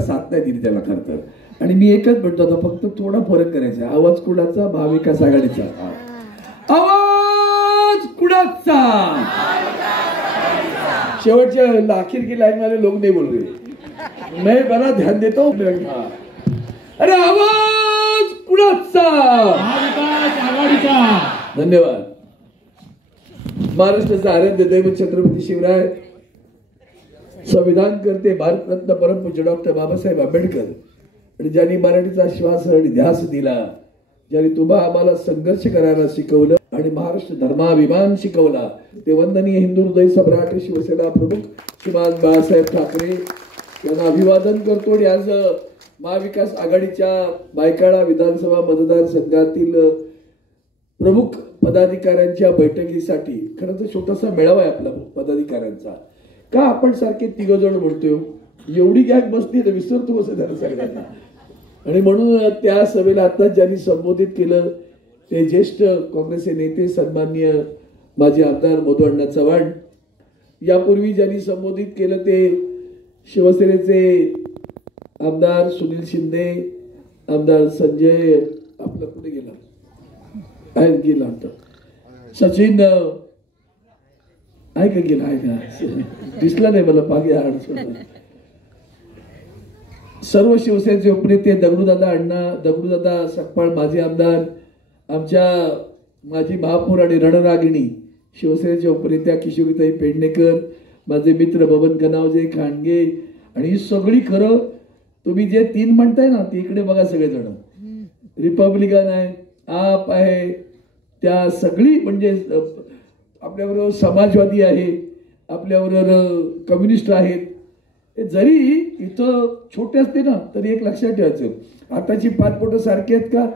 साथ नाही दिली त्याला खरं तर. आणि मी एकच म्हणतो आता फक्त थोडा फरक करायचा. आवाज कुणाचा? महाविकास आघाडीचा. आवाज कुणाचा? शेवटच्या आखिर की लाइन वाले लोग नहीं बोल रहे, मैं बड़ा ध्यान देता हूँ. अरे आवाज कुणाचा? महाविकास आघाडीचा. धन्यवाद. महाराष्ट्राचा आराध्य दैवत छत्रपती शिवराय, संविधान करते भारतरत्न परमपूज्य डॉक्टर बाबासाहेब आंबेडकर, आणि ज्यांनी मराठीचा श्वास आणि ध्यास दिला, ज्यांनी तुम्हा आम्हाला संघर्ष करायला शिकवलं आणि महाराष्ट्र धर्माभिमान शिकवला, ते वंदनीय हिंदू हृदय सम्राट शिवसेना प्रमुख श्रीमान बाळासाहेब ठाकरे यांना अभिवादन करतो. आणि आज महाविकास आघाडीच्या बायकाळा विधानसभा मतदारसंघातील प्रमुख पदाधिकाऱ्यांच्या बैठकीसाठी खरं तर छोटासा मेळावा आहे आपला पदाधिकाऱ्यांचा. का आपण सारखे तिघजण बोलतोय? एवढी गॅग बसली तर विसरतो असं त्याला सगळ्यांना. आणि म्हणून त्या सभेला आता ज्यांनी संबोधित केलं ते ज्येष्ठ काँग्रेसचे नेते सन्माननीय माजी आमदार मधु अण्णा चव्हाण, यापूर्वी ज्यांनी संबोधित केलं ते शिवसेनेचे आमदार सुनील शिंदे, आमदार संजय आपला कुठे गेला गेला सचिन आहे का गेला आहे का दिसला नाही मला पागे अडचण. सर्व शिवसेनेचे उपनेते दगडूदादा अण्णा, दगडूदादा सकपाळ माजी आमदार, आमच्या माजी महापौर आणि रणरागिणी शिवसेनेच्या उपनेत्या किशोरीताई पेडणेकर, माझे मित्र बबन कनावजे खांडगे, आणि ही सगळी खरं तुम्ही जे तीन म्हणताय ना ते इकडे बघा सगळेजण. रिपब्लिकन आहे, आप आहे, त्या सगळी म्हणजे आपल्याबरोबर समाजवादी आहे, आपल्याबरोबर कम्युनिस्ट आहेत. जरी इथं छोटे असते ना तरी एक लक्षात ठेवायचं, आताची पाचपोटं सारखी आहेत का?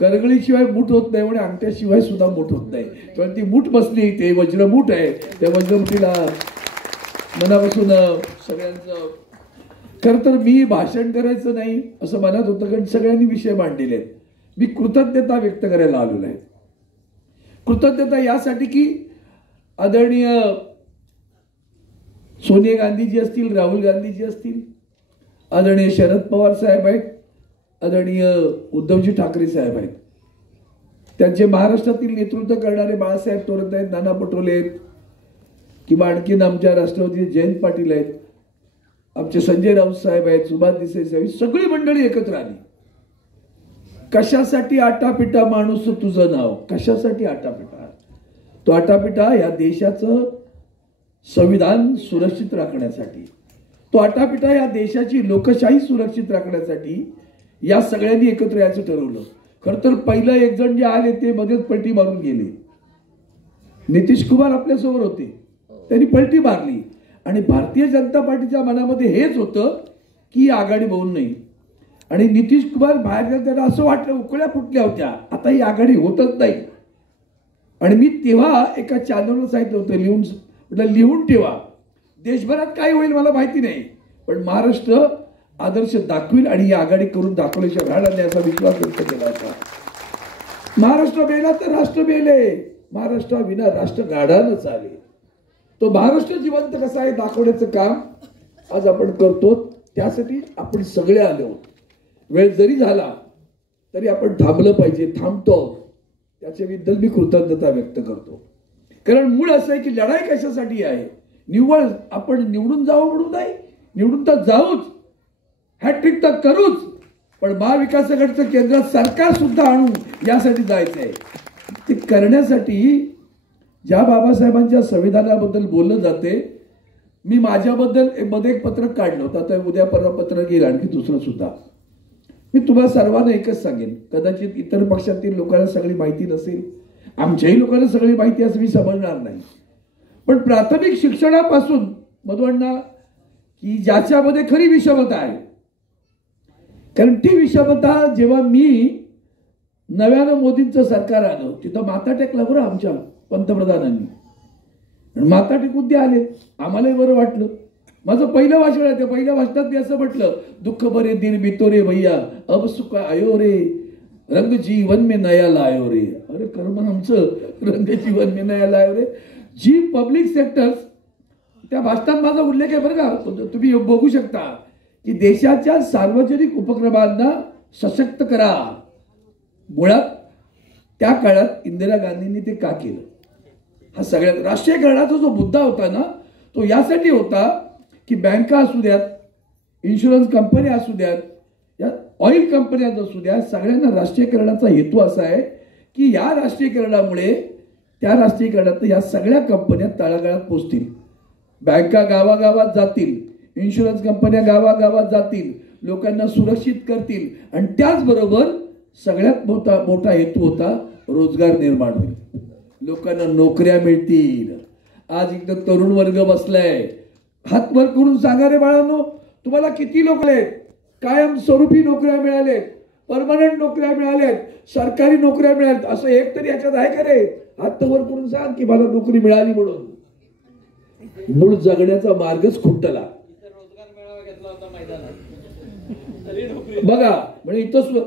करगळीशिवाय मूठ होत नाही म्हणजे अंगठ्याशिवाय सुद्धा मूठ होत नाही. पण ती मूठ बसली, ते वज्रमूठ आहे, त्या वज्रमुठीला मनापासून सगळ्यांचं. खरं तर मी भाषण करायचं नाही असं मनात होतं, कारण सगळ्यांनी विषय मांडलेले आहेत. मी कृतज्ञता व्यक्त करायला आलेलो आहे. कृतज्ञता यासाठी की आदरणीय सोनिया गांधीजी असतील, राहुल गांधीजी असतील, आदरणीय शरद पवार साहेब आहेत, आदरणीय उद्धवजी ठाकरे साहेब आहेत, त्यांचे महाराष्ट्रातील नेतृत्व करणारे बाळासाहेब थोरात आहेत, नाना पटोले आहेत, किंवा आणखीन आमच्या राष्ट्रवादी जयंत पाटील आहेत, आमचे संजय राऊत साहेब आहेत, सुभाष देसाई साहेब, सगळी मंडळी एकत्र आली. कशासाठी? आटापिटा माणूस तुझं नाव. कशासाठी आटापिटा? तो आटापिटा या देशाचं संविधान सुरक्षित राखण्यासाठी, तो आटापिटा या देशाची लोकशाही सुरक्षित राखण्यासाठी या सगळ्यांनी एकत्र यायचं ठरवलं. खरं तर पहिलं एक जण जे आले ते मध्येच पलटी मारून गेले. नितीश कुमार आपल्यासोबत होते, त्यांनी पलटी मारली. आणि भारतीय जनता पार्टीच्या मनामध्ये हेच होतं की आघाडी होऊ नये. आणि नितीश कुमार बाहेर गेला, त्याला असं वाटलं उकळ्या फुटल्या होत्या, आता ही आघाडी होतच नाही. आणि मी तेव्हा एका चॅनलवर सांगितलं होतं, लिहून ठेवा, देशभरात काय होईल मला माहिती नाही, पण महाराष्ट्र आदर्श दाखवेल आणि ही आघाडी करून दाखवल्याशिवाय राहणार नाही असा विश्वास व्यक्त केला होता. महाराष्ट्र मेला तर राष्ट्र मेले, महाराष्ट्राविना राष्ट्र गाढानं चाले. तो महाराष्ट्र जिवंत कसा आहे दाखवण्याचं काम आज आपण करतो. त्यासाठी आपण सगळे आलो आहोत. वेळ जरी झाला तरी आपण थांबलं पाहिजे, थांबतो. त्याच्याबद्दल मी कृतज्ञता व्यक्त करतो. कारण मूळ असं आहे की लढाई कशासाठी आहे? निव्वळ आपण निवडून जावं म्हणून नाही, निवडून तर जाऊच, हॅट्रिक तर करूच, पण महाविकास आघाडीचं केंद्रात सरकार सुद्धा आणू यासाठी जायचं आहे. ते करण्यासाठी ज्या बाबासाहेबांच्या संविधानाबद्दल बोललं जाते, मी माझ्याबद्दल मध्ये एक पत्रक काढलं होतं, आता उद्या परवा पत्रक येईल आणखी दुसरं सुद्धा. मी तुम्हाला सर्वांना एकच सांगेन, कदाचित इतर पक्षातील लोकांना सगळी माहिती नसेल, आमच्याही लोकांना सगळी माहिती असं मी समजणार नाही, पण प्राथमिक शिक्षणापासून मधु अण्णा की ज्याच्यामध्ये खरी विषमता आहे. कारण ती विषमता जेव्हा मी नव्यानं मोदींचं सरकार आलं तिथं माथा टेकला बरं आमच्या पंतप्रधानांनी, माथा टेकून ते आले, आम्हालाही बरं वाटलं. माझं पहिलं भाषण आहे, ते पहिल्या भाषणात मी असं म्हटलं, दुःख बरे दिन बितोरे भैया अब सुख आयो रे, रंग जीवन में नया लायो रे. अरे कर्म आमचं रंग जीवन में नया लायो रे. जी पब्लिक सेक्टर्स, त्या भाषणात माझा उल्लेख आहे बरं का, तुम्ही बघू शकता की देशाच्या सार्वजनिक उपक्रमांना सशक्त करा. मुळात त्या काळात इंदिरा गांधींनी ते का केलं? हा सगळ्यात राष्ट्रीयकरणाचा जो मुद्दा होता ना, तो यासाठी होता की बँका असू द्यात, इन्शुरन्स कंपन्या असू द्यात, या ऑइल कंपन्या असू द्या, सगळ्यांना राष्ट्रीयकरणाचा हेतू असा आहे की या राष्ट्रीयकरणामुळे त्या राष्ट्रीयकरणात या सगळ्या कंपन्या तळागाळात पोहोचतील. बँका गावागावात जातील, इन्शुरन्स कंपन्या गावागावात जातील, लोकांना सुरक्षित करतील आणि त्याचबरोबर सगळ्यात मोठा हेतू होता रोजगार निर्माण होईल, लोकांना नोकऱ्या मिळतील. आज इथं तरुण वर्ग बसलाय, हात वर करून सांगा रे बाळांनो, तुम्हाला किती लोक आहेत कायम स्वरूपी नोकऱ्या मिळालेत, परमनंट नोकऱ्या मिळाल्यात, सरकारी नोकऱ्या मिळाल्यात, असं एक तरी याच्यात आहे का रे? हात वर करून सांग की मला नोकरी मिळाली म्हणून. मूळ जगण्याचा मार्गच खुंटला बघा. म्हणजे इथं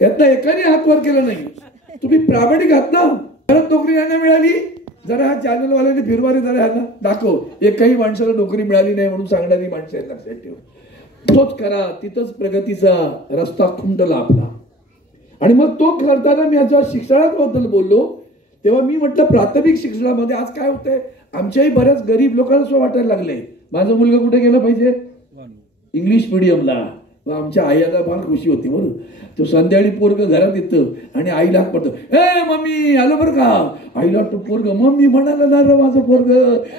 यातनं एकाने हात वर केलं नाही. तुम्ही प्रामाणिक आहात ना? परत नोकरी नाही मिळाली, जरा हा चॅनलवाल्याने फिरवारे जरा ह्यांना दाखव, एकही माणसाला नोकरी मिळाली नाही म्हणून सांगणारी माणसं आहेत, लक्षात ठेव. तोच करा, तिथंच प्रगतीचा रस्ता खुंटला आपला. आणि मग तो करताना मी याच्या शिक्षणाबद्दल बोललो तेव्हा मी म्हटलं प्राथमिक शिक्षणामध्ये आज काय होतंय, आमच्याही बऱ्याच गरीब लोकांना असं वाटायला लागलंय माझा मुलगा कुठे गेला पाहिजे, इंग्लिश मिडियमला. आमच्या आईला फार खुशी होती बरं. तो संध्याकाळी पोरग घरात येतं आणि आईला हाक पडतो, ए मम्मी आलं बरं का. आईला वाटतं पोरग, मम्मी म्हणाला ना रे माझं पोरग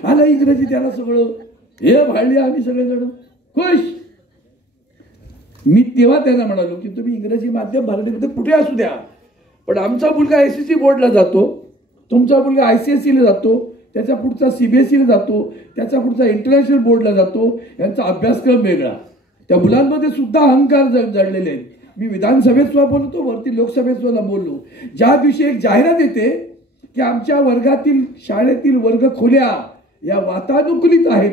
आलं इंग्रजी, त्याला सगळं हे भाळले आम्ही सगळेजण खुश. मी तेव्हा त्यांना म्हणालो की तुम्ही इंग्रजी माध्यम मराठीमध्ये कुठे असू द्या, पण आमचा मुलगा एसएससी बोर्डला जातो, तुमचा मुलगा आयसीएससीला जातो, त्याच्या पुढचा सीबीएसईला जातो, त्याचा पुढचा इंटरनॅशनल बोर्डला जातो, यांचा अभ्यासक्रम वेगळा. त्या मुलांमध्ये सुद्धा अहंकार जडलेले आहेत. मी विधानसभेत सुद्धा बोलतो, वरती लोकसभेत सुद्धा बोललो. ज्या दिवशी एक जाहिरात येते की आमच्या वर्गातील शाळेतील वर्ग खोल्या या वातानुकूलित आहेत,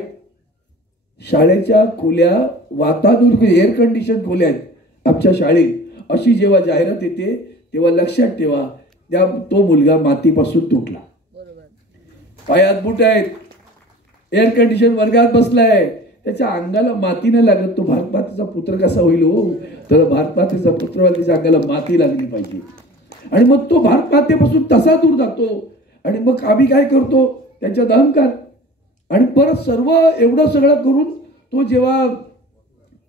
शाळेच्या खोल्या वातानुकूलित एअर कंडिशन खोल्या आहेत आमच्या शाळेत, अशी जेव्हा जाहिरात येते तेव्हा लक्षात ठेवा तो मुलगा मातीपासून तुटला. पायात बूट आहेत, एअर कंडिशन वर्गात बसलाय, त्याच्या अंगाला माती नाही लागत. तो भारत मातेचा पुत्र कसा होईल हो? तर भारत मातेचा पुत्र त्याच्या अंगाला माती लागली पाहिजे. आणि मग तो भारत मातेपासून तसा दूर जातो आणि मग आम्ही काय करतो, त्याच्यात अहंकार. आणि परत सर्व एवढं सगळं करून तो जेव्हा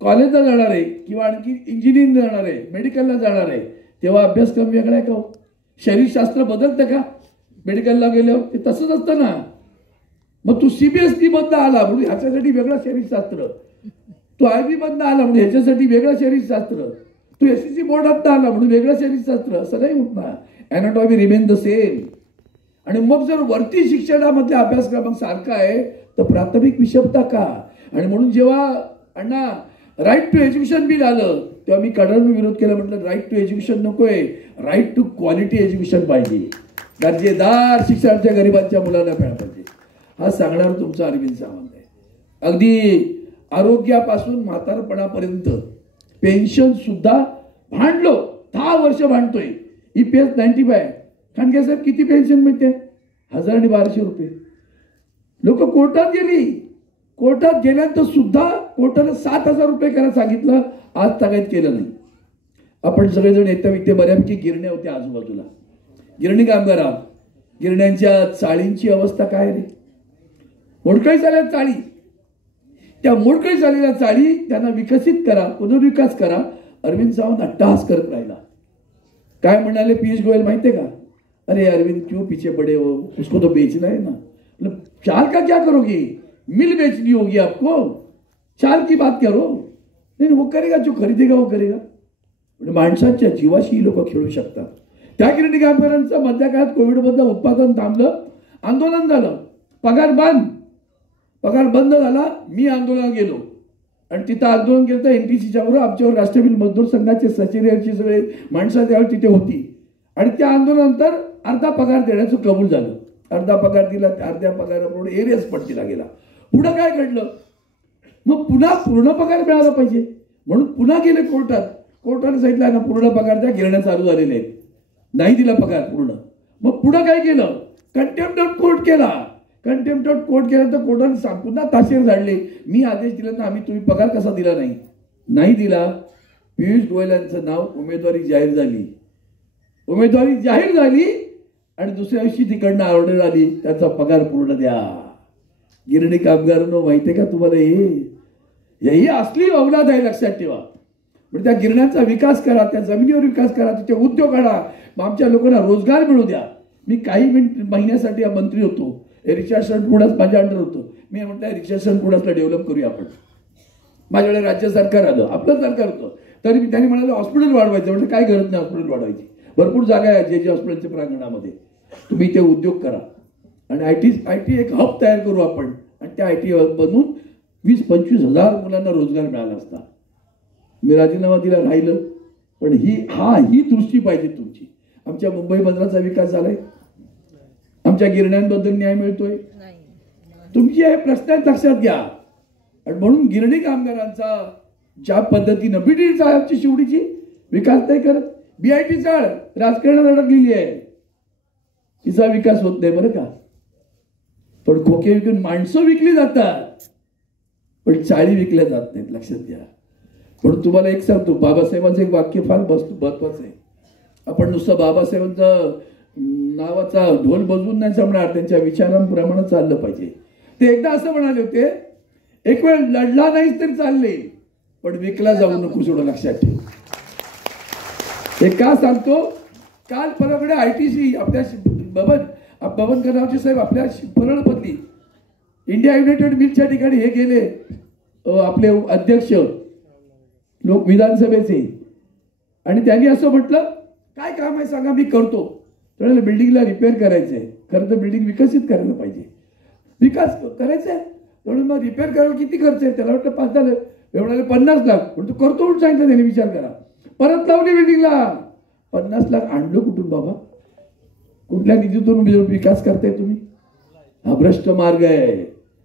कॉलेजला जाणार आहे किंवा आणखी इंजिनिअरिंग जाणार आहे, मेडिकलला जाणार आहे, तेव्हा अभ्यासक्रम वेगळा आहे का? शरीरशास्त्र बदलतं का मेडिकलला गेल्यावर? ते तसंच असतं ना. मग तू सीबीएसई मधनं आला म्हणून ह्याच्यासाठी वेगळं शरीरशास्त्र, तू आयबी मधनं आला म्हणून ह्याच्यासाठी वेगळं शरीरशास्त्र, तू एसएससी बोर्डात आला म्हणून वेगळं शरीरशास्त्र, असं नाही होत ना. Anatomy remain the same. आणि मग जर वरती शिक्षणामधल्या अभ्यासक्रम सारखा आहे तर प्राथमिक विषमता का? आणि म्हणून जेव्हा अण्णा राईट टू एज्युकेशन बिल आलं तेव्हा मी कडाडून विरोध केला. म्हटलं राईट टू एज्युकेशन नकोय, राईट टू क्वालिटी एज्युकेशन पाहिजे, दर्जेदार शिक्षणाच्या गरिबांच्या मुलांना मिळालं पाहिजे. हा सांगणार तुमचा अरविंद सावंत आहे. अगदी आरोग्यापासून म्हातारपणापर्यंत पेन्शन सुद्धा भांडलो, 10 वर्ष भांडतोय. EPS 95. खानगे साहेब किती पेन्शन मिळते? 1200 रुपये. लोक कोर्टात गेली, कोर्टात गेल्यानंतर सुद्धा कोर्टाने 7000 रुपये करायला सांगितलं, आज तगायत केलं नाही. आपण सगळेजण येत्या बऱ्यापैकी गिरण्या होत्या आजूबाजूला, गिरणी कामगार आहात. गिरण्यांच्या चाळींची अवस्था काय रे? मोडकळी झाल्या चाळी. त्या मोडकळी झालेल्या चाळी त्यांना विकसित करा, पुनर्विकास करा. अरविंद सावंत अट्टहास करत राहिला. काय म्हणाले पीयूष गोयल माहितीये का? अरे अरविंद क्यों पीछे पड़े हो, उसको तो बेचना है ना. चाल का क्या करोगे, मिल बेचनी होगी आपको, चाल की बात करो. नहीं वो करेगा, जो खरीदेगा वो करेगा. माणसाच्या जीवाशी लोक खेळू शकतात. त्या गिरणी कामगारांचं मधल्या काळात कोविडमधलं उत्पादन थांबलं, आंदोलन झालं, पगार बंद झाला. मी आंदोलन गेलो आणि तिथं आंदोलन केलं तर NTCच्या बरोबर आमच्यावर राष्ट्रीय मजदूर संघाचे सचिवांची सगळे माणसं त्यावेळी तिथे होती. आणि त्या आंदोलनानंतर अर्धा पगार देण्याचं कबूल झालं. अर्धा पगार दिला, अर्ध्या पगाराप्रमाणे एरियस पट्टीला गेला. पुढं काय घडलं, मग पुन्हा पूर्ण पगार मिळाला पाहिजे म्हणून पुन्हा गेले कोर्टात. कोर्टाने सांगितलं ना पूर्ण पगार त्या गिरण्या चालू झालेले आहेत, नाही दिला पगार पूर्ण. मग पुढं काय केलं, कंटेम्प्ट ऑफ कोर्ट केला. कंटेम्प्ट ऑफ कोर्ट केल्यानंतर कोर्टाने पुन्हा ताशीर झाडले. मी आदेश दिला ना, तुम्ही पगार कसा दिला नाही दिला. पियुष गोयल यांचं नाव उमेदवारी जाहीर झाली आणि दुसऱ्या दिवशी तिकडनं ऑर्डर आली, त्याचा पगार पूर्ण द्या. गिरणी कामगारांनो, माहितीये का तुम्हाला ही असली औलाद आहे, लक्षात ठेवा. म्हणजे त्या गिरण्यांचा विकास करा, त्या जमिनीवर विकास करा, तिथे उद्योग काढा, मग आमच्या लोकांना रोजगार मिळू द्या. मी काही महिन्यासाठी मंत्री होतो, रिचार्ड सनकुडास माझ्या अंडर होतो. मी म्हटलं रिचार्ड सनकुडासला डेव्हलप करूया आपण. माझ्याकडे राज्य सरकार आलं, आपलं सरकार होतं, तरी त्यांनी म्हणाले हॉस्पिटल वाढवायचं. म्हणजे काय गरज नाही हॉस्पिटल वाढवायची, भरपूर जागा आहे जे हॉस्पिटलच्या प्रांगणामध्ये, तुम्ही ते उद्योग करा आणि आयटी एक हब तयार करू आपण. आणि त्या आयटी हब बनवून 20-25 हजार मुलांना रोजगार मिळाला असता. मी राजीनामा दिला, राहिलं. पण ही दृष्टी पाहिजे तुमची. आमच्या मुंबई बंदराचा विकास झालाय, आमच्या गिरण्यांबद्दल न्याय मिळतोय, तुमची हे प्रश्न लक्षात घ्या. आणि म्हणून गिरणी कामगारांचा ज्या पद्धतीनं बीडी साहेबची शिवडीची विकास नाही करत, BIT चाळ राजकारणात अडकलेली आहे, तिचा विकास होत नाही बरं का. पण खोके विकून माणसं विकली जातात, पण चाळी विकल्या जात नाहीत, लक्षात घ्या. म्हणून तुम्हाला एक सांगतो, बाबासाहेबांचं एक वाक्य फार महत्वाचं आहे. आपण नुसतं बाबासाहेबांचा नावाचा ढोल बजवून नाही जमणार, त्यांच्या विचारांप्रमाणे चाललं पाहिजे. ते एकदा असं म्हणाले होते, एक वेळ लढला नाहीच तरी चालले, पण विकला जाऊ नको, सोडं लक्षात ठेव. हे का सांगतो, काल परवाकडे ITC आपल्या बबन कनावचे साहेब आपल्या परळपल्ली इंडिया युनायटेड मिलच्या ठिकाणी हे गेले, आपले अध्यक्ष लोक विधानसभेचे, आणि त्यांनी असं म्हटलं, काय काम आहे सांगा, मी करतो. त्यावेळेला बिल्डिंगला रिपेअर करायचंय, खरं तर बिल्डिंग विकसित करायला पाहिजे, विकास करायचंय, म्हणून मग रिपेअर करायला किती खर्च आहे. त्याला वाटतं 5 झालं, एवढ्याला 50 लाख, पण तो करतो म्हणून सांगितलं त्याने, विचार करा. परत लावली बिल्डिंगला, 50 लाख आणलं कुठून बाबा, कुठल्या निधीतून विकास करताय तुम्ही? हा भ्रष्ट मार्ग आहे.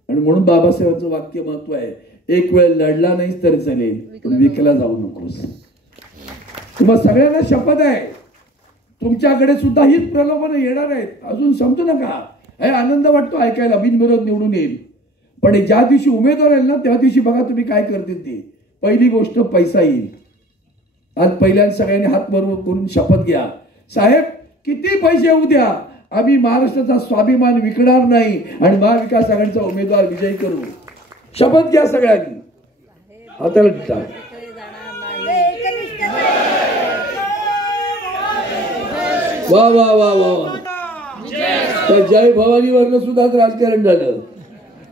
आणि म्हणून बाबासाहेबांचं वाक्य महत्व आहे, एक वेळ लढला नाहीच तरी चालेल, पण विकला जाऊ नकोस. तुम्हाला सगळ्यांना शपथ आहे, तुमच्याकडे सुद्धा हीच प्रलोभन येणार आहेत. अजून समजू नका, हे आनंद वाटतो ऐकायला, बिनविरोध निवडून येईल, पण ज्या दिवशी उमेदवार येईल ना, त्या दिवशी बघा तुम्ही काय करतील ते. पहिली गोष्ट पैसा येईल. आज पहिल्यांदा सगळ्यांनी हात बरोबर करून शपथ घ्या, साहेब किती पैसे येऊ द्या, आम्ही महाराष्ट्राचा स्वाभिमान विकणार नाही आणि महाविकास आघाडीचा उमेदवार विजयी करू. शपथ घ्या सगळ्यांनी. हाताला वा वा वा वा. तर जय भवानीवरनं सुद्धा राजकारण झालं.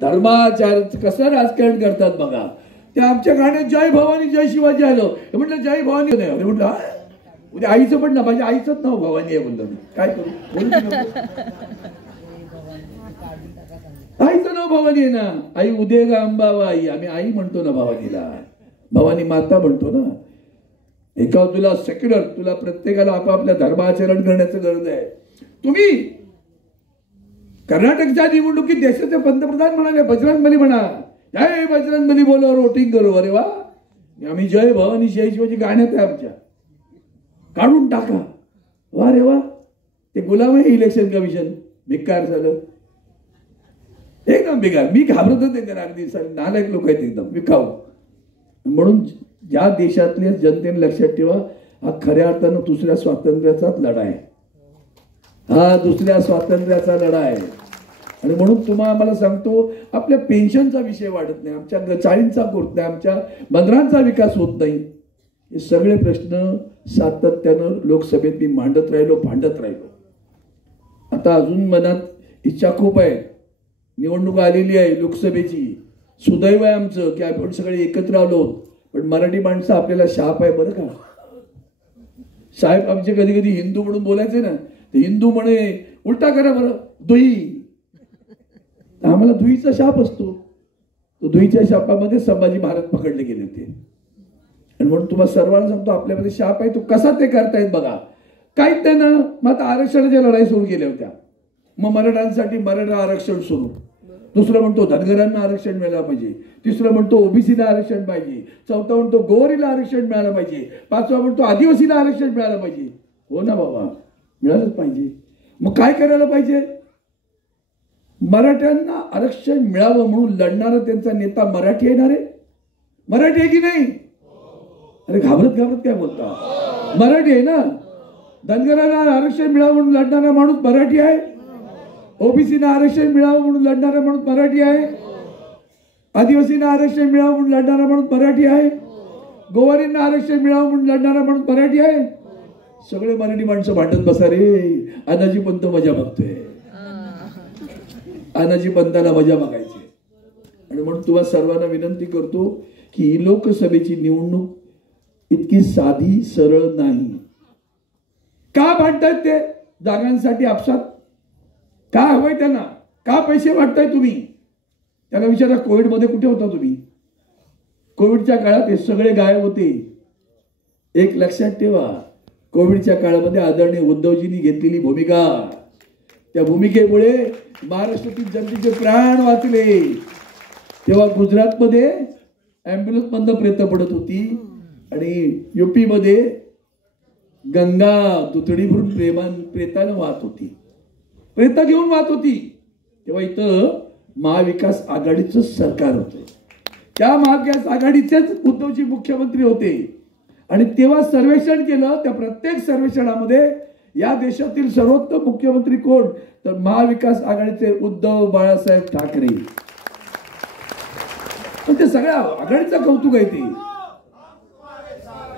धर्माचार कसं राजकारण करतात बघा. ते आमच्या गाण्यात जय भवानी जय शिवाजी आलं, म्हटलं जय भवानी नाही, म्हटलं उद्या आईचं पण ना, माझ्या आईचंच नाव भवानी आहे म्हणलं, मी काय करू, आईचं नाव भवानी आहे ना. आई उदे गा अंबाबाई, आम्ही आई म्हणतो ना भवानीला, भवानी माता म्हणतो ना. एका तुला सेक्युलर, तुला प्रत्येकाला आपापल्या धर्माचरण करण्याचं गरज आहे. तुम्ही कर्नाटकच्या निवडणुकीत देशाचे पंतप्रधान म्हणाले बजरंगबली म्हणा, जय बजरंगबली बोलो वोटिंग करू. अरे वा, आम्ही जय भवानी जय शिवाजी गाण्यात आहे आमच्या, काढून टाका. वा रे वा. ते गुलाम आहे इलेक्शन कमिशन, भिकार झालं एकदम बेकार. मी घाबरतच नाही त्यांना, अगदी नालायक लोक आहेत एकदम विकाऊ. म्हणून ज्या देशातल्या जनतेने लक्षात ठेवा, हा खऱ्या अर्थानं दुसऱ्या स्वातंत्र्याचाच लढा आहे, हा दुसऱ्या स्वातंत्र्याचा लढा आहे. आणि म्हणून तुम्हाला मला सांगतो, आपल्या पेन्शनचा विषय वाढत नाही, आमच्या चाळींचा होत नाही, आमच्या बंदरांचा विकास होत नाही. हे सगळे प्रश्न सातत्यानं लोकसभेत मी मांडत राहिलो, भांडत राहिलो. आता अजून मनात इच्छा खूप आहे, निवडणूक आलेली आहे लोकसभेची. सुदैव आहे आमचं की आपण सगळे एकत्र आलो. पण मराठी माणसं आपल्याला शाप आहे बरं का. साहेब आमचे कधी कधी हिंदू म्हणून बोलायचे ना, ते हिंदू म्हणे उलटा करा बरं दुई, आम्हाला दुईचा शाप असतो. तो दुईच्या शापामध्ये संभाजी महाराज पकडले गेले होते. आणि म्हणून तुम्हाला सर्वांना सांगतो, आपल्यामध्ये शाप आहे, तो कसा ते करतायत बघा. काहीच नाही ना. मग आता आरक्षणाच्या लढाई सुरू केल्या होत्या, मग मराठ्यांसाठी मराठा आरक्षण सुरू. दुसरं म्हणतो धनगरांना आरक्षण मिळालं पाहिजे, तिसरं म्हणतो ओबीसीला आरक्षण पाहिजे, चौथा म्हणतो गोवरीला आरक्षण मिळालं पाहिजे, पाचवा म्हणतो आदिवासीला आरक्षण मिळालं पाहिजे. हो ना बाबा, मिळालंच पाहिजे. मग काय करायला पाहिजे? मराठ्यांना आरक्षण मिळावं म्हणून लढणारा त्यांचा नेता मराठी येणार आहे? मराठी आहे की नाही? अरे घाबरत घाबरत काय बोलता? मराठी आहे ना. धनगरांना आरक्षण मिळावं म्हणून लढणारा माणूस मराठी आहे. ओबीसीना आरक्षण मिळावं म्हणून लढणारा माणूस मराठी आहे. आदिवासींना आरक्षण मिळावं म्हणून लढणारा माणूस मराठी आहे. गोवारींना आरक्षण मिळावं म्हणून लढणारा माणूस मराठी आहे. सगळे मराठी माणसं भांडत बसा रे. अनाजी पंत मजा बघतोय. अनाजी पंताला मजा बघायची. आणि म्हणून तुम्हाला सर्वांना विनंती करतो की ही लोकसभेची निवडणूक इतकी साधी सरळ नाही. का भांडतायत ते जागांसाठी आपसात? का हवंय त्यांना? का पैसे वाटताय तुम्ही? त्याला विचारा कोविडमध्ये कुठे होता तुम्ही? कोविडच्या काळात हे सगळे गायब होते. एक लक्षात ठेवा, कोविडच्या काळामध्ये आदरणीय उद्धवजींनी घेतलेली भूमिका, त्या भूमिकेमुळे महाराष्ट्रातील जनतेचे प्राण वाचले. तेव्हा गुजरातमध्ये ॲम्ब्युलन्स मधनं प्रेत पडत होती आणि युपी मध्ये गंगा दुथडी भरून प्रेतानं वाहत होती, प्रेत घेऊन वाहत होती. तेव्हा इथं महाविकास आघाडीचं सरकार होतं. त्या महाविकास आघाडीचेच उद्धवजी मुख्यमंत्री होते. आणि तेव्हा सर्वेक्षण केलं. त्या प्रत्येक सर्वेक्षणामध्ये या देशातील सर्वोत्तम मुख्यमंत्री कोण? तर महाविकास आघाडीचे उद्धव बाळासाहेब ठाकरे. ते सगळ्या आघाडीचं कौतुक आहे. ते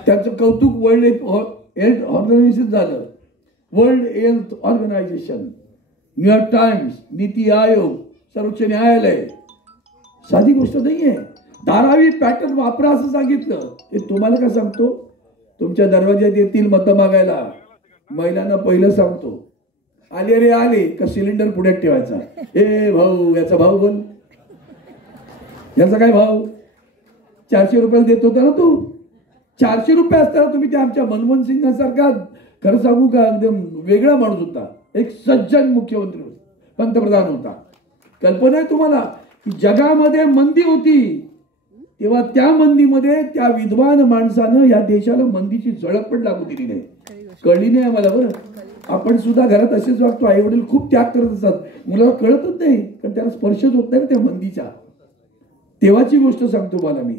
त्यांचं कौतुक वर्ल्ड हेल्थ ऑर्गनायझेशन झालं, world health organisation, New York Times, NITI Aayog, सर्वोच्च न्यायालय. साधी गोष्ट नाहीये. धारावी पॅटर्न वापरा असं सांगितलं. हे तुम्हाला काय सांगतो? तुमच्या दरवाज्यात येतील मतं मागायला, महिलांना पहिलं सांगतो, आले रे आले का सिलेंडर पुढ्यात ठेवायचा. ए भाऊ, याचा भाव बोल, याचा काय भाव? 400 रुपयाला देत होता ना तू. 400 रुपये असताना तुम्ही त्या आमच्या मनमोहन सिंगासारखा, खरं सांगू का, एकदम वेगळा माणूस होता. एक सज्जन मुख्यमंत्री होता, पंतप्रधान होता. कल्पना आहे तुम्हाला की जगामध्ये मंदी होती, तेव्हा त्या मंदीमध्ये त्या विद्वान माणसानं या देशाला मंदीची झळक पण लागू दिली नाही. कळली नाही आम्हाला. बरं, आपण सुद्धा घरात असेच वागतो. आई वडील खूप त्याग करत असतात, मुलाला कळतच नाही, कारण त्याला स्पर्शच होत नाही त्या मंदीचा. तेव्हाची गोष्ट सांगतो मला मी.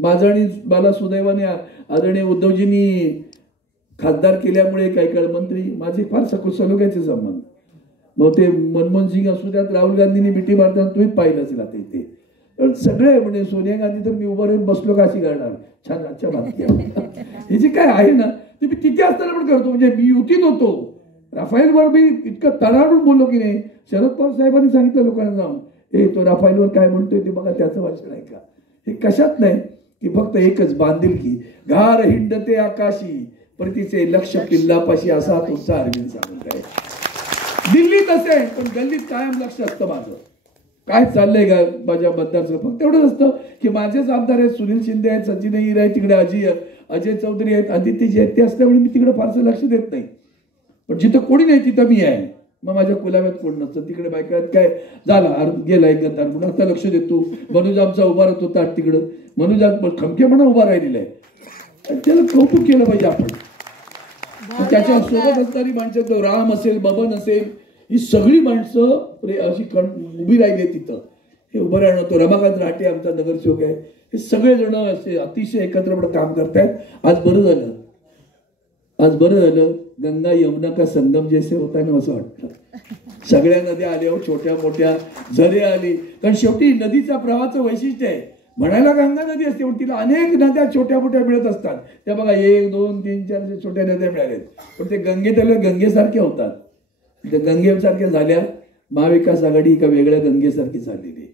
माझं आणि मला सुदैवाने आदरणीय उद्धवजींनी खासदार केल्यामुळे काही काळ मंत्री, माझे फार सलोख्याचे संबंध. मग ते मनमोहन सिंग असू द्यात, राहुल गांधींनी मिठी मारताना तुम्हीच पाहिलं असेल आता इथे. सगळे म्हणजे सोनिया गांधी तर मी उभं राहून बसलो का अशी करणार. छान, अच्छा बातमी. हे जे काय आहे ना ते मी तिथे असताना पण करतो. म्हणजे मी युतीत होतो, राफाएलवर मी इतकं तडाडून बोललो की नाही. शरद पवार साहेबांनी सांगितलं लोकांना जाऊन, तो राफाएलवर काय म्हणतोय ते बघा, त्याचं वाचन आहे का. हे कशात नाही की फक्त एकच बांधिलकी. घार हिंडते आकाशी प्रतिचे लक्ष किल्लापाशी, असा तुमचा अरविंद सावंत आहे. दिल्लीत असेल पण गल्लीत कायम लक्ष असतं माझं, काय चाललंय का माझ्या मतदारसंघ. फक्त एवढंच असतं की माझेच आमदार आहेत, सुनील शिंदे आहेत, सचिन अय्यर आहेत, तिकडे अजय चौधरी आहेत, आदित्यजी आहेत. ते असल्यामुळे मी तिकडे फारसं लक्ष देत नाही. पण जिथं कोणी नाही तिथं मी आहे. मग माझ्या कुलाव्यात कोण नसतं. तिकडे बायकात काय झाला, गेला एक गद्दार म्हणून आता लक्ष देतो. मनोज आमचा उभा राहत होता तिकडं, मनोज खमकेपणा उभा राहिलेला आहे. त्याला कौतुक केलं पाहिजे आपण. त्याच्या सोबत असणारी माणसं, तो राम असेल, बबन असेल, ही सगळी माणसं अशी उभी राहिली तिथं. हे उभं राहणं, तो रमाकांत राठे आमचा नगरसेवक आहे, हे सगळे जण असे अतिशय एकत्रपणे काम करतायत. आज बरं झालं, आज बरं झालं. गंगा यमुना का संगम जैसे होता ना असं वाटतं. सगळ्या नद्या आल्या, छोट्या मोठ्या झरे आली. कारण शेवटी नदीच्या प्रवाहाचं वैशिष्ट्य आहे. म्हणायला गंगा नदी असते पण तिला अनेक नद्या छोट्या मोठ्या मिळत असतात. त्या बघा 1, 2, 3, 4 छोट्या नद्या मिळाल्यात. पण ते गंगेसारख्या होतात. त्या गंगेसारख्या झाल्या. महाविकास आघाडी एका वेगळ्या गंगेसारखी झालेली.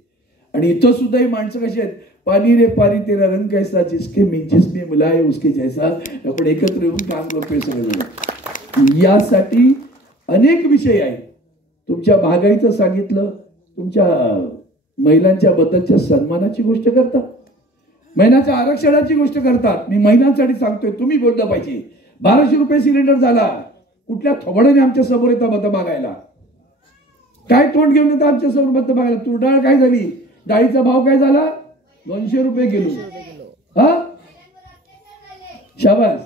आणि इथं सुद्धा ही माणसं कशी आहेत, पाणी रे पाणी तेरा रंग कैसा, जिसमें मिलाए उसके जैसा. आपण एकत्र येऊन काम करतोय सगळं. यासाठी अनेक विषय आहेत. तुमच्या महागाईचं सांगितलं, तुमच्या महिलांच्या बद्दलच्या सन्मानाची गोष्ट करतात, महिन्याच्या आरक्षणाची गोष्ट करतात. मी महिलांसाठी सांगतोय, तुम्ही बोललं पाहिजे. 1200 रुपये सिलेंडर झाला. कुठल्या थोबड्याने आमच्या समोर येतं मतं मागायला? काय तोंड घेऊन येतं आमच्या समोर मतं मागायला? तूर डाळ काय झाली? डाळीचा भाव काय झाला? 200 रुपये किलो. हा, शाबास.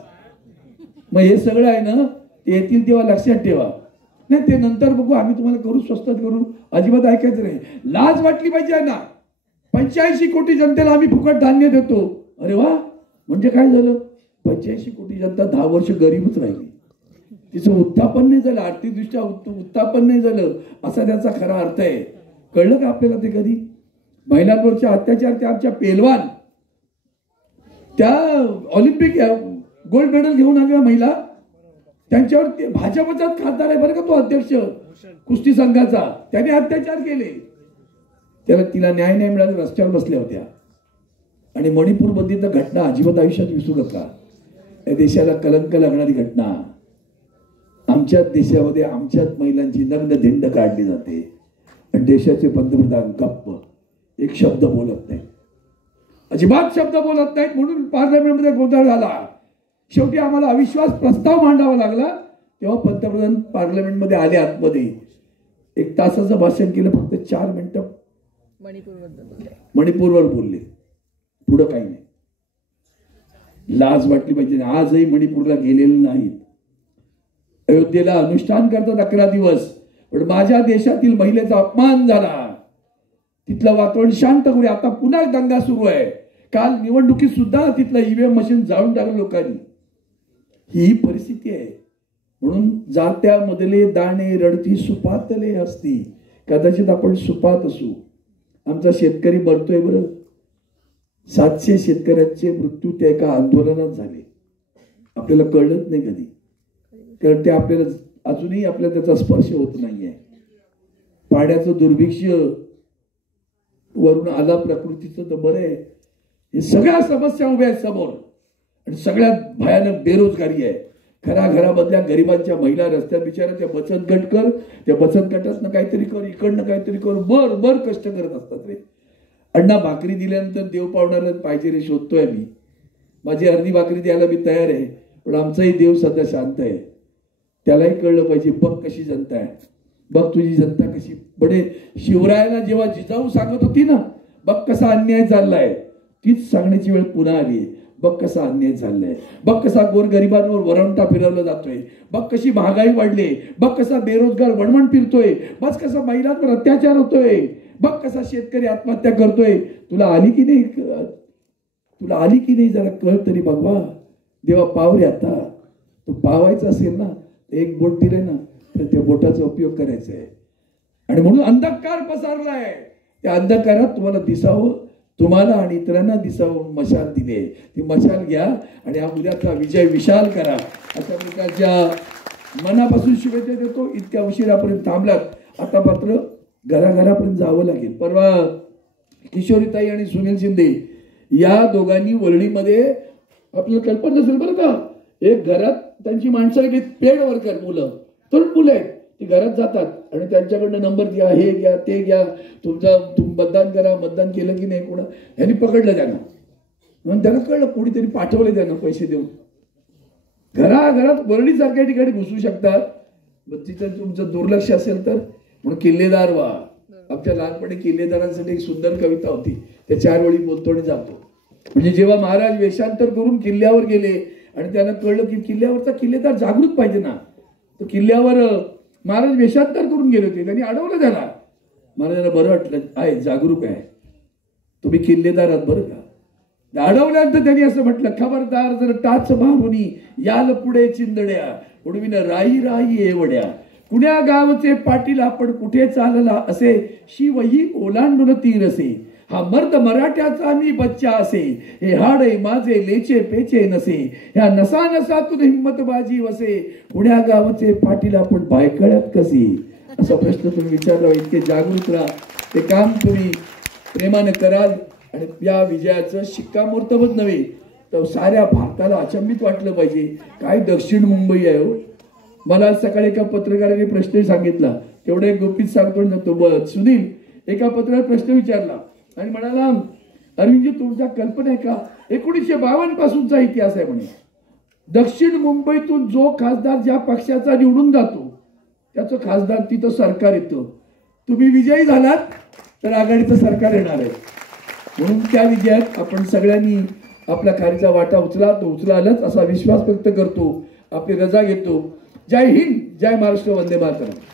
मग हे सगळं आहे ना, ते येतील तेव्हा लक्षात ठेवा. नाही ते नंतर बघू, आम्ही तुम्हाला करू, स्वस्तात करू, अजिबात ऐकायचं नाही. लाज वाटली पाहिजे ना. 85 कोटी जनतेला आम्ही फुकट धान्य देतो. अरे वा, म्हणजे काय झालं? 85 कोटी जनता 10 वर्ष गरीबच राहिली, तिचं उत्थापन नाही झालं, आर्थिकदृष्ट्या उत्थापन नाही झालं, असा त्याचा खरा अर्थ आहे. कळलं का आपल्याला ते कधी? महिलांवरचे अत्याचार, त्या आमच्या पेलवान, त्या ऑलिम्पिक गोल्ड मेडल घेऊन आलेल्या महिला, त्यांच्यावर भाजपचाच खासदार आहे बरं का तो अध्यक्ष कुस्ती संघाचा, त्याने अत्याचार केले. तिला न्याय नाही मिळाला, रस्त्यावर बसल्या होत्या. आणि मणिपूरमधली तर घटना अजिबात आयुष्यात विसरू नका. या देशाला कलंक लागणारी घटना. आमच्याच देशामध्ये आमच्याच महिलांची नग्न धिंड काढली जाते आणि देशाचे पंतप्रधान गप्प, एक शब्द बोलत नाही, अजिबात शब्द बोलत नाहीत. म्हणून पार्लमेंटमध्ये गोंधळ झाला. शेवटी आम्हाला अविश्वास प्रस्ताव मांडावा लागला. तेव्हा पंतप्रधान पार्लमेंटमध्ये आले, आतमध्ये 1 तासाचं भाषण केलं, फक्त 4 मिनिटं मणिपूरवर बोलले, पुढं काही नाही. लाज वाटली पाहिजे. आजही मणिपूरला गेलेले नाहीत. अयोध्येला अनुष्ठान करतात 11 दिवस, पण माझ्या देशातील महिलेचा अपमान झाला. तिथलं वातावरण शांत करूया. आता पुन्हा दंगा सुरू आहे. काल निवडणुकीत सुद्धा तिथलं ईव्हीएम मशीन जाळून टाकलं लोकांनी. ही परिस्थिती आहे. म्हणून जात्यामधले दाणे रडती सुपातले असती. कदाचित आपण सुपात असू. आमचा शेतकरी मरतोय बरं. 700 शेतकऱ्यांचे मृत्यू त्या एका आंदोलनात झाले. आपल्याला कळलंच नाही कधी, कारण ते आपल्याला अजूनही आपल्याला त्याचा स्पर्श होत नाहीये. पाण्याचं दुर्भिक्ष्य वरून आला, प्रकृतीचं तर बरं आहे. हे सगळ्या समस्या उभ्या आहेत समोर. आणि सगळ्यात भयानक बेरोजगारी आहे. घराघरामधल्या गरिबांच्या महिला रस्त्यात बिचारा त्या बचत गट कर, त्या बचत गटातनं काहीतरी कर, इकडनं काहीतरी कर, बर कष्ट करत असतात रे. अण्णा भाकरी दिल्यानंतर देव पावणारा पाहिजे रे शोधतोय मी. माझी अर्धी भाकरी द्यायला मी तयार आहे, पण आमचाही देव सध्या शांत आहे. त्यालाही कळलं पाहिजे. बघ कशी जनता आहे, बघ तुझी जनता कशी. बडे शिवरायाला जेव्हा जिजाऊ सांगत होती ना, बघ कसा अन्याय चाललाय, तीच सांगण्याची वेळ पुन्हा आली. बघ कसा अन्याय चाललाय, बघ कसा गोरगरिबांवर वरवंटा फिरवला जातोय, बघ कशी महागाई वाढली, बघ कसा बेरोजगार वणवण फिरतोय, बघ कसा महिलांवर अत्याचार होतोय, बघ कसा शेतकरी आत्महत्या करतोय. तुला आली की नाही, तुला आली की नाही जरा कळ तरी भगवा. देवा पाव रे. आता तू पावायचा असेल ना, एक बोट दिले ना, तर त्या बोटाचा उपयोग करायचा आहे. आणि म्हणून अंधकार पसरलाय. त्या अंधकारात तुम्हाला दिसावं, तुम्हाला आणि इतरांना दिसावं मशाल दिले. ती मशाल घ्या आणि हा उद्याचा विजय विशाल करा. अशा प्रकारच्या मनापासून शुभेच्छा देतो. इतक्या उशिरापर्यंत थांबलात, आता मात्र घराघरापर्यंत जावं लागेल. परवा किशोरीताई आणि सुनील शिंदे या दोघांनी वरळीमध्ये, आपल्याला कल्पना नसेल बरं का, एक घरात त्यांची माणसं आहेत, पेड वर्कर मुलं, तरुण मुलं आहेत, ती घरात जातात आणि त्यांच्याकडनं नंबर घ्या, हे घ्या, ते घ्या, तुम्ही मतदान करा. मतदान केलं की नाही कोणा, यांनी पकडलं त्यांना. म्हणून त्यांना कळलं कोणीतरी पाठवले त्यांना पैसे देऊन. घराघरात वरळीसारख्या ठिकाणी घुसू शकतात. तिथं तुमचं दुर्लक्ष असेल तर. म्हणून किल्लेदार व्हा. आमच्या लहानपणी किल्लेदारांसाठी एक सुंदर कविता होती, त्या 4 वेळी बोलतो आणि जातो. म्हणजे जेव्हा महाराज वेषांतर करून किल्ल्यावर गेले आणि त्यांना कळलं की किल्ल्यावरचा किल्लेदार जागृत पाहिजे ना, तर किल्ल्यावर महाराज वेषांतर करून गेले होते. त्यांनी अडवलं त्याला. महाराजांना बरं वाटलं, आहे जागरूक आहे, तुम्ही किल्लेदार आहात बरं का. अडवल्यानंतर त्यांनी असं म्हटलं, खबरदार जर टाच मारुनी याल पुढे चिंदड्या, उडविन राई राई एवढ्या. कुण्या गावचे पाटील आपण कुठे चालला असे, शिवही ओलांडून तीर असे. हा मर्द मराठ्याचा मी बच्चा असे, हे हाडे माझे लेचे पेचे नसे. ह्या नसा नसातून हिंमत बाजी वसे, पुण्या गावचे पाटील आपण बायकळ्यात कसे. असा प्रश्न तुम्ही विचारला. इतके जागृत राहा. ते काम तुम्ही प्रेमाने कराल आणि या विजयाचं शिक्कामोर्तबच नव्हे तर साऱ्या भारताला अचंबित वाटलं पाहिजे. काय दक्षिण मुंबई आहे हो. मला सकाळी एका पत्रकाराने प्रश्न सांगितला, तेवढा एक गुपित सांगतो जातो. सुनील, एका पत्रकार प्रश्न विचारला आणि म्हणाला, अरविंदजी तुमच्या कल्पना आहे का, 1952 पासूनचा इतिहास आहे म्हणे, दक्षिण मुंबईतून जो खासदार ज्या पक्षाचा निवडून जातो त्याचं खासदार तिथं सरकार येतं. तुम्ही विजयी झालात तर आघाडीचं सरकार येणार आहे. म्हणून त्या विजयात आपण सगळ्यांनी आपल्या खारीचा वाटा उचला, तो उचलालच असा विश्वास व्यक्त करतो. आपली रजा घेतो. जय हिंद. जय महाराष्ट्र, वंदे मातरम.